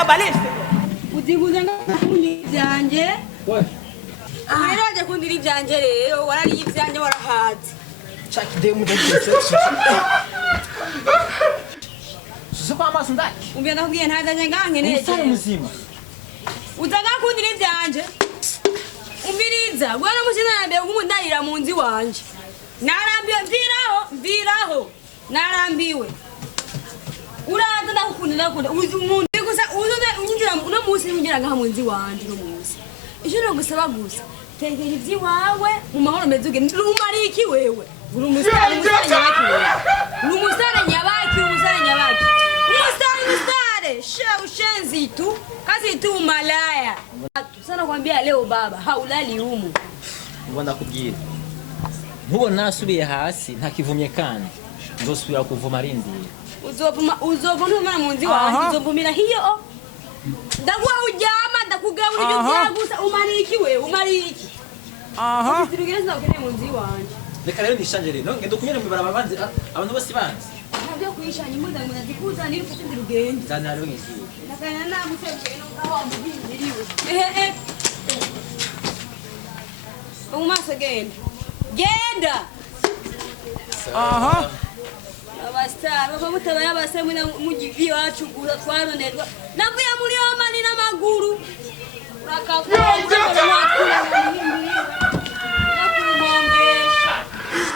na baliste udiguza ngakundi byanje rero aje kundira ibyanje rero warari ibyanje warahaze chaki demu ndagise Suko amaso ndaki ubyenda kubwiye ntazanye nganke neza Musare muzima uzaga kundira ibyanje umbiriza gwana mushina nambe kumundahira mu nzi wanje narambiwe mviraho narambiwe uraza ndakukundira umuntu gusa unyinjira uno munsi ungira ngaha mu nzi wanje no munsi icyo gusaba gusa tegera ivyi wawe mu mahoro mezuge rumariki wewe uri umusare nyabaki ushenzi tu kazi tu malaya sana kwambia leo baba haulali humu ngomba kubwira ntubona nasubiye hasi ntakivumye kandi nzosubira kuvuma rindira uzovuma ntumara mu nzi wawe uzovumira hiyo ndaguha ujyama ndakugabura ibyo byagusa umariki wewe umariki Sirugire sinakene mu nzi wanje reka rero nishanje rero ngende kunyere mu baraba banzi abantu bose banzi ntabyo kwishanya imbuza ngo ndazikuza niri ufite urugendo zana rero ngiye nakana namutebye no ngaho amubindiriwe umaso genda abastar baba mutabaye abasemwe mu givi wacu guza twaronerwa navuye muri omani n'amaguru urakavuye